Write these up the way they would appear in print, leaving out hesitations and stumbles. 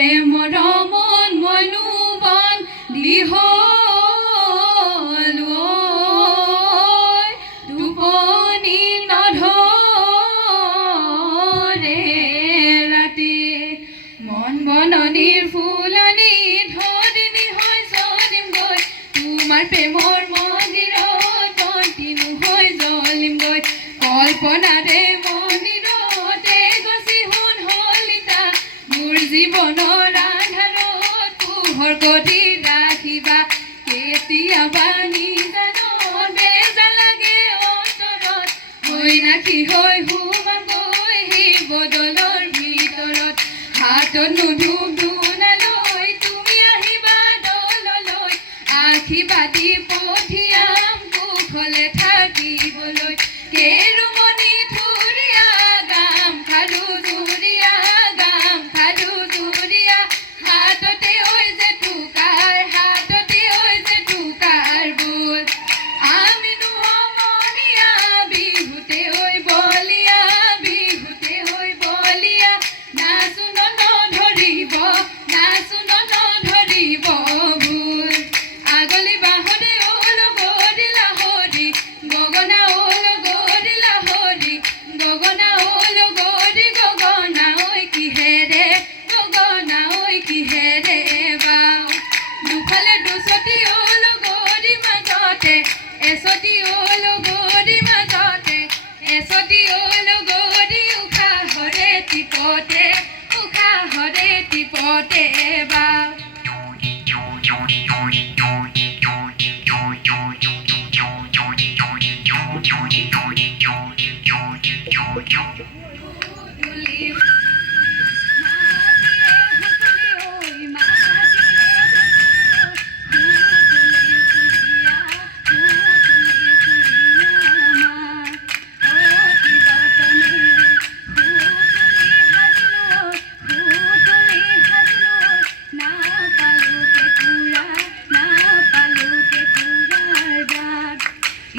মৰমন মনুবন দিহল টোপনি নধৰে ৰাতি মন বননিৰ ফুলনি ধৰণি হৈ চলিমগৈ তোমাৰ প্ৰেমৰ মন্দিৰত বন্তিনো হৈ জ্বলিমগৈ কল্পনাৰে মন্দিৰতে গছি সোণ হলিতা মোৰ জীৱনৰ আন্ধাৰত পোহৰ কৰি ৰাখিবা কেতিয়াবা নিজানত বেজাৰ লাগে অন্তৰত হৈ নাকি হৈ সোমাগৈ সেই বদলৰ ভিতৰত হাতত নুধুম ধুনালৈ তুমি আহিবা দললৈ আখি বাদি পঠিয়াম কুশলে থাকিবলৈ কেৰুমণি থুৰীয়া গাম খাৰু জুৰীয়া হাততে ঐ যে টুকাৰ বোল আমি নোহমনীয়া বিহুতে ঐ বলিয়া নাচো নধৰিব ভুল আগলি বাহৰে ওল গৰি লাহৰি গগনা ওল গৰি লাহৰি গগনা ওল গৰি গগনা ঐ কিহেৰে বাও দুফালে দুচটি ওল গৰি মাজতে এচটি ওল গৰি মাজতে এচটি ওল গৰি উশাহৰে টিপতে বাও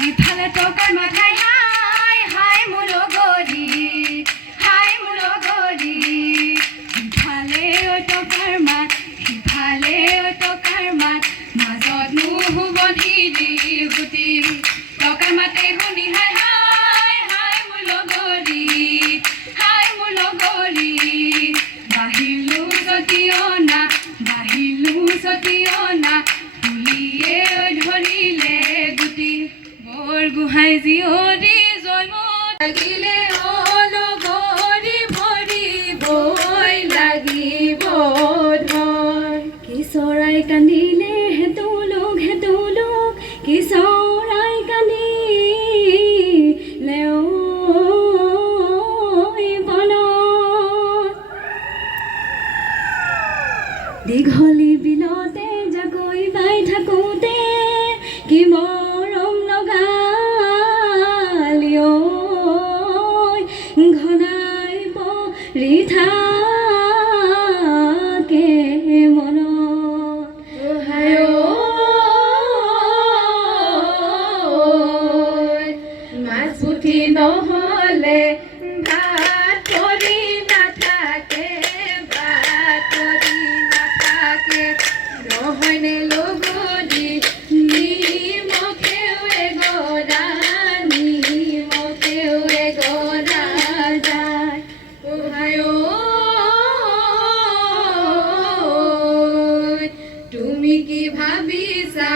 ইফালে টকাৰ মাথাই হাই মোৰ লগৰী ইফালে টকাৰ মাত সিফালে টকাৰ মাত মাজত নুশুবধি গুটি টকাৰ মাতে শুনি হাই মোৰ লগৰী বাহিলো সতিয়না পুলিয়ে ধৰিলে গুটি গোহাঁই জীয়ৰী জয়মত লাগিলে অলগৰি ভৰিবই লাগিব ধৰ কি চৰাই কান্দিলে হেতুলোক কি চৰাই কান্দিলে বনত দীঘলী বিলতে জাকৈ বাই থাকোঁতে কি মৰম ঘনাই পৰি থাকে মনত মাছ পুঠি নহ'লে ভাত কৰি নাথাকে নহয়নে লগৰী তুমি কি ভাবিছা